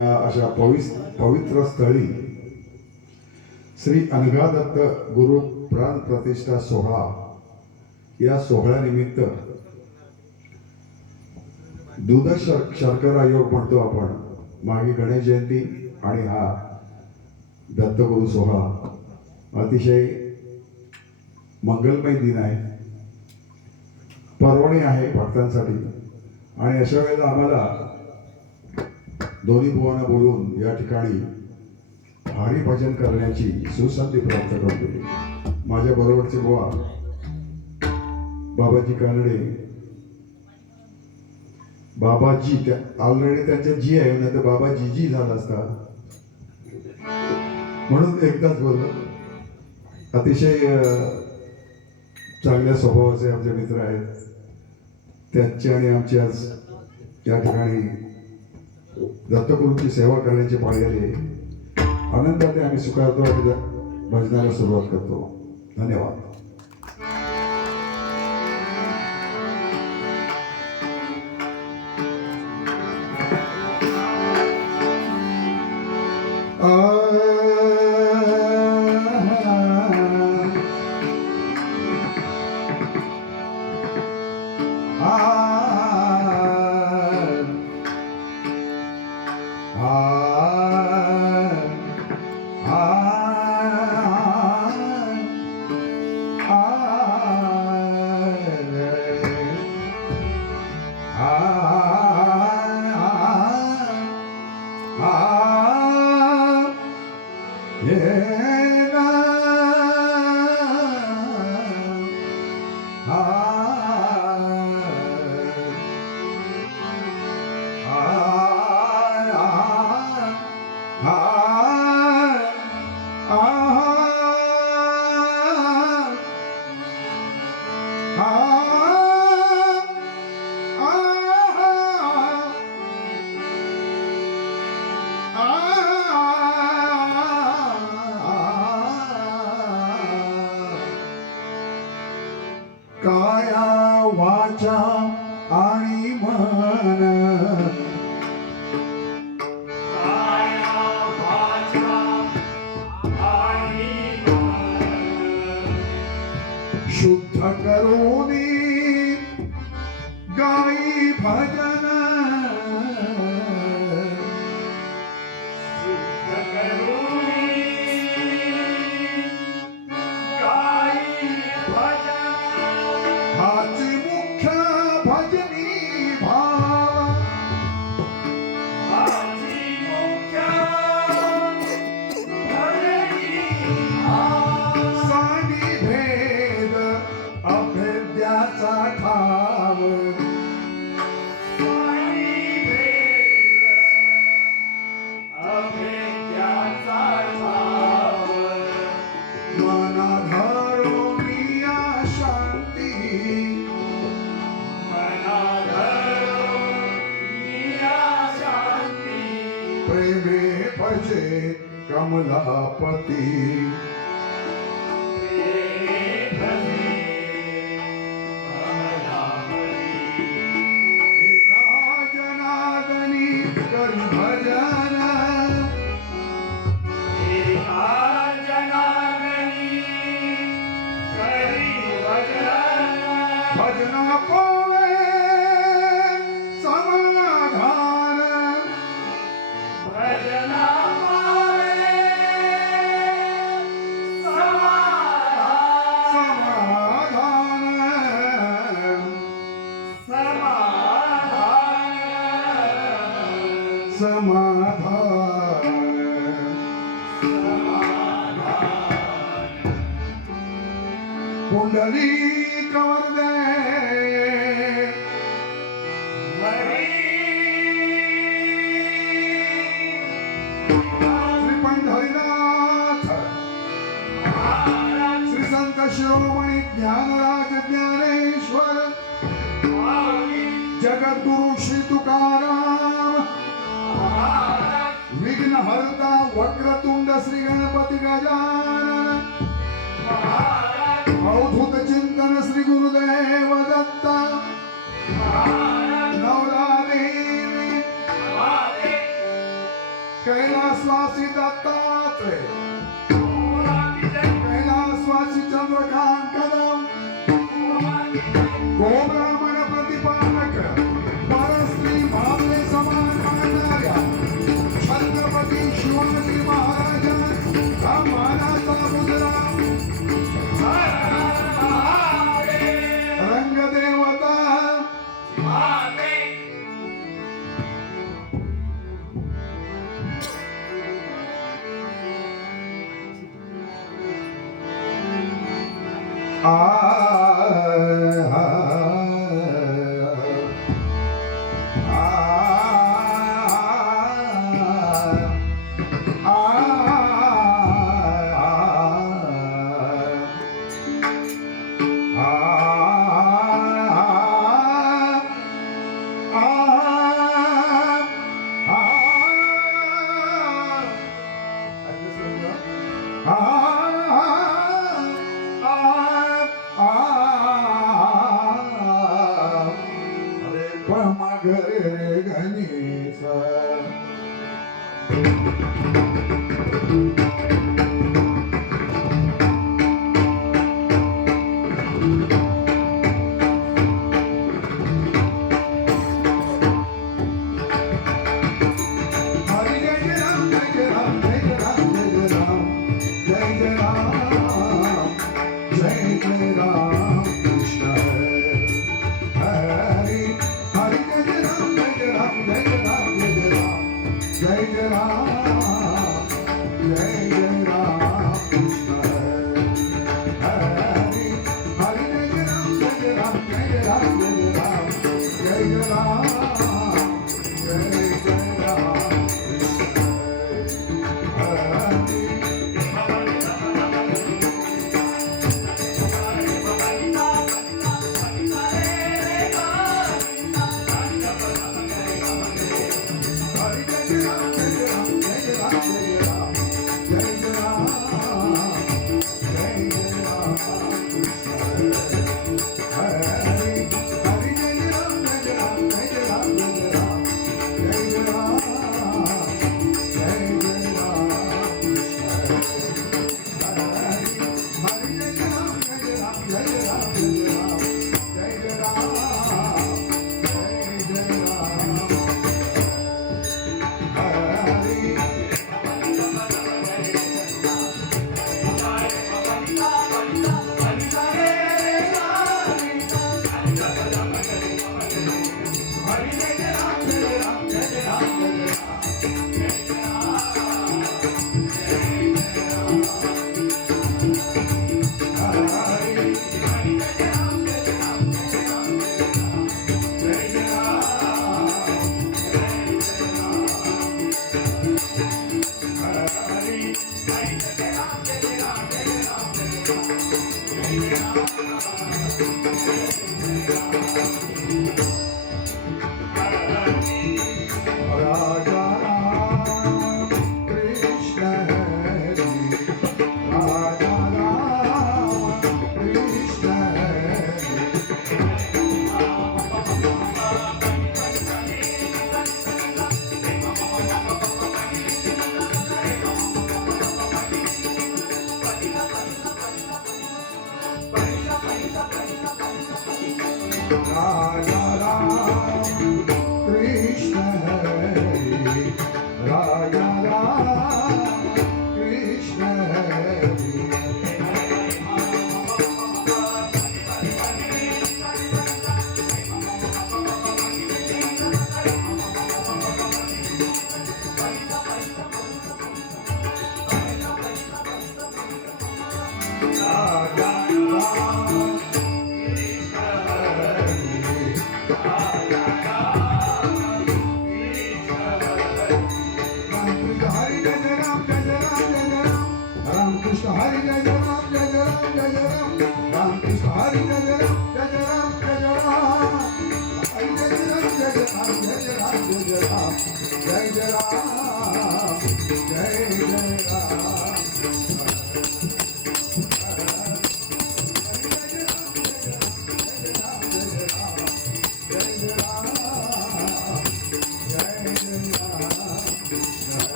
अशा पवित्र पवित्र स्थळी श्री अनघादत्त गुरु प्राण प्रतिष्ठा सोहळा या सोहळ्यानिमित्त दूध शर शर्करा योग म्हणतो आपण. मागे गणेश जयंती आणि हा दत्तगुरु सोहळा. अतिशय मंगलमय दिन आहे. पर्वणी आहे भक्तांसाठी. आणि अशा वेळेला आम्हाला दोन्ही बुवांना बोलवून या ठिकाणी भारी भजन करण्याची सुसंधी प्राप्त करतो. माझ्या बरोबरचे बुवा बाबाजी कानडे. बाबाजी त्या ऑलरेडी त्यांच्या जी आहे नाही तर बाबाजी जी झाला असता. म्हणून एकदाच बोललो. अतिशय चांगल्या स्वभावाचे आमचे मित्र आहेत. त्यांचे आणि आमचे आज या ठिकाणी दत्तगुरूंची सेवा करण्याची पाळी आली. आहे आनंदाने आम्ही स्वीकारतो आणि भजनाला सुरुवात करतो. धन्यवाद. शुद्ध Be. शिरोमणी ज्ञानराज ज्ञानेश्वर जगद्गुरु श्री तुकाराम। विघ्नहर्ता वक्रतुंड श्री गणपती गजानन। अवधूत चिंतन श्री गुरुदेव दत्त। नवला कैलासवासी Dattatray. 啊。Thank you. Ram.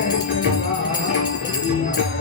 Yeah.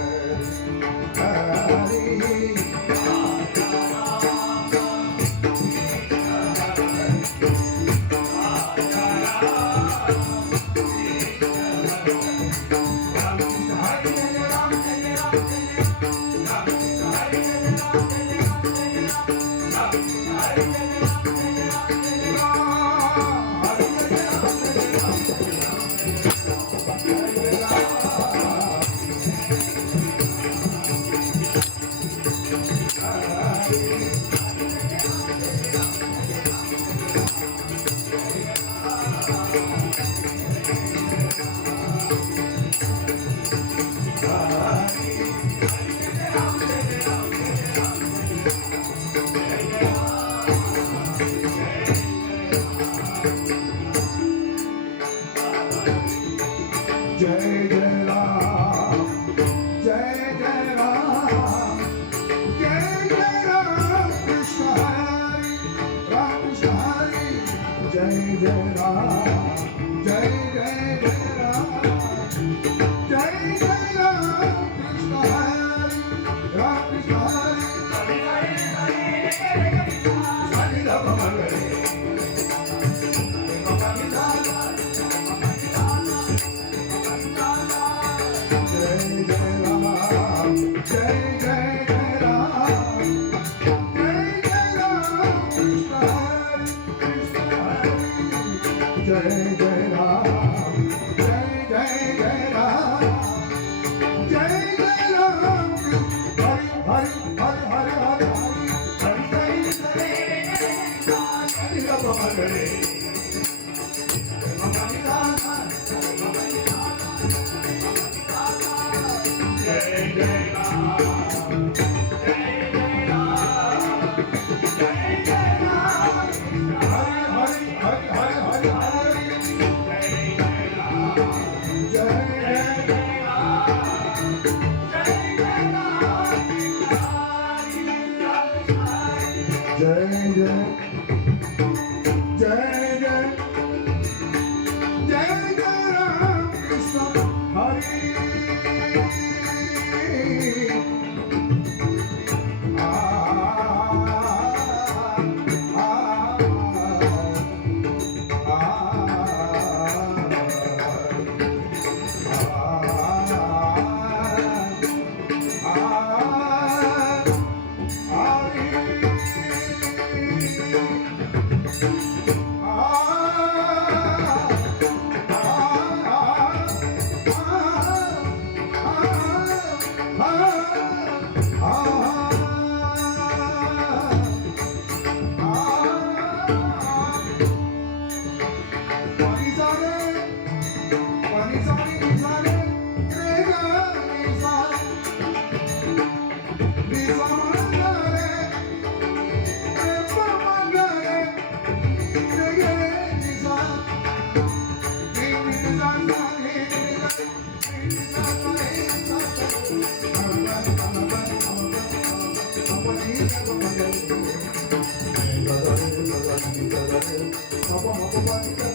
Jai Hey, hey, Jai Ah. Thank you.